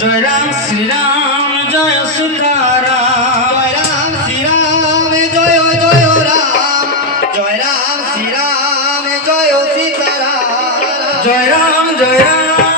Joy Ram Shriram Joy সুতারাম। Joy Ram Shriram Joy Joy Ram. Joy Ram Shriram Joy Sitaram. Joy Ram Joy Ram.